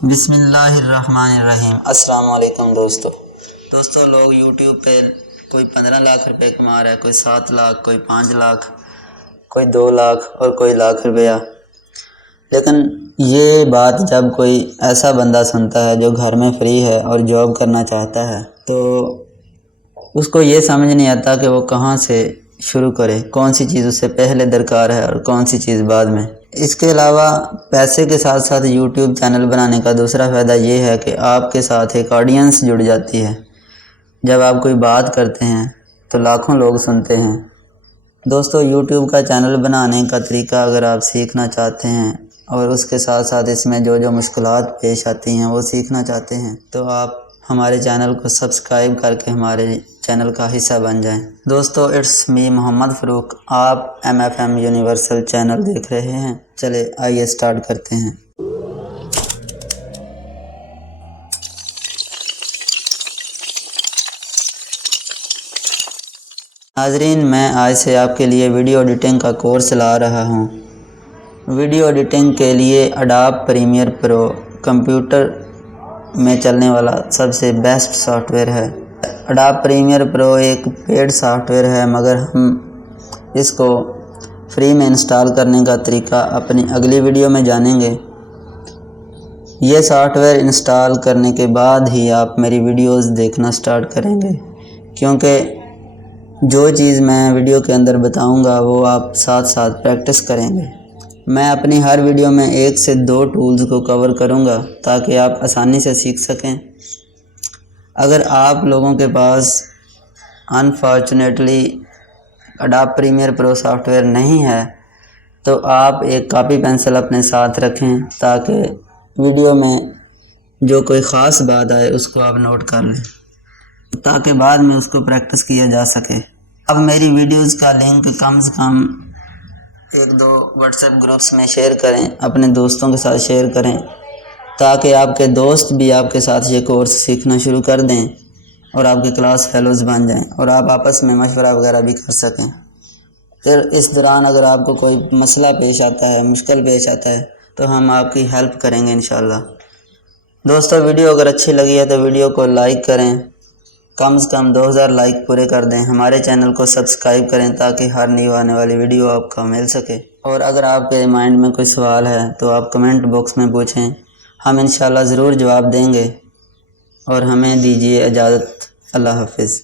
बिस्मिल्लाहिर्रहमानिर्रहीम। अस्सलाम वालेकुम दोस्तों लोग यूट्यूब पे कोई 15 लाख रुपए कमा रहा है, कोई 7 लाख, कोई 5 लाख, कोई 2 लाख और कोई लाख रुपया। लेकिन ये बात जब कोई ऐसा बंदा सुनता है जो घर में फ्री है और जॉब करना चाहता है तो उसको ये समझ नहीं आता कि वो कहाँ से शुरू करे, कौन सी चीज़ उससे पहले दरकार है और कौन सी चीज़ बाद में। इसके अलावा पैसे के साथ साथ यूट्यूब चैनल बनाने का दूसरा फ़ायदा ये है कि आपके साथ एक ऑडियंस जुड़ जाती है। जब आप कोई बात करते हैं तो लाखों लोग सुनते हैं। दोस्तों यूट्यूब का चैनल बनाने का तरीका अगर आप सीखना चाहते हैं और उसके साथ साथ इसमें जो जो मुश्किलात पेश आती हैं वो सीखना चाहते हैं तो आप हमारे चैनल को सब्सक्राइब करके हमारे चैनल का हिस्सा बन जाएं। दोस्तों इट्स मी मोहम्मद फ़ारूक, आप MFM यूनिवर्सल चैनल देख रहे हैं। चले आइए स्टार्ट करते हैं। नाजरीन, मैं आज से आपके लिए वीडियो एडिटिंग का कोर्स ला रहा हूँ। वीडियो एडिटिंग के लिए एडोब प्रीमियर प्रो कंप्यूटर में चलने वाला सबसे बेस्ट सॉफ्टवेयर है। एडोब प्रीमियर प्रो एक पेड सॉफ्टवेयर है, मगर हम इसको फ्री में इंस्टॉल करने का तरीका अपनी अगली वीडियो में जानेंगे। ये सॉफ्टवेयर इंस्टॉल करने के बाद ही आप मेरी वीडियोस देखना स्टार्ट करेंगे, क्योंकि जो चीज़ मैं वीडियो के अंदर बताऊंगा वो आप साथ साथ प्रैक्टिस करेंगे। मैं अपनी हर वीडियो में 1 से 2 टूल्स को कवर करूंगा ताकि आप आसानी से सीख सकें। अगर आप लोगों के पास unfortunately Adobe Premiere Pro software नहीं है तो आप एक कॉपी पेंसिल अपने साथ रखें ताकि वीडियो में जो कोई ख़ास बात आए उसको आप नोट कर लें, ताकि बाद में उसको प्रैक्टिस किया जा सके। अब मेरी वीडियोस का लिंक कम से कम 1-2 व्हाट्सएप ग्रुप्स में शेयर करें, अपने दोस्तों के साथ शेयर करें ताकि आपके दोस्त भी आपके साथ ये कोर्स सीखना शुरू कर दें और आपके क्लास फेलोज़ बन जाएं और आप आपस में मशवरा वगैरह भी कर सकें। फिर इस दौरान अगर आपको कोई मसला पेश आता है, मुश्किल पेश आता है तो हम आपकी हेल्प करेंगे इंशाल्लाह। दोस्तों वीडियो अगर अच्छी लगी है तो वीडियो को लाइक करें, कम से कम 2000 लाइक पूरे कर दें। हमारे चैनल को सब्सक्राइब करें ताकि हर न्यू आने वाली वीडियो आपको मिल सके। और अगर आपके माइंड में कोई सवाल है तो आप कमेंट बॉक्स में पूछें, हम इंशाल्लाह ज़रूर जवाब देंगे। और हमें दीजिए इजाज़त। अल्लाह हाफ़िज़।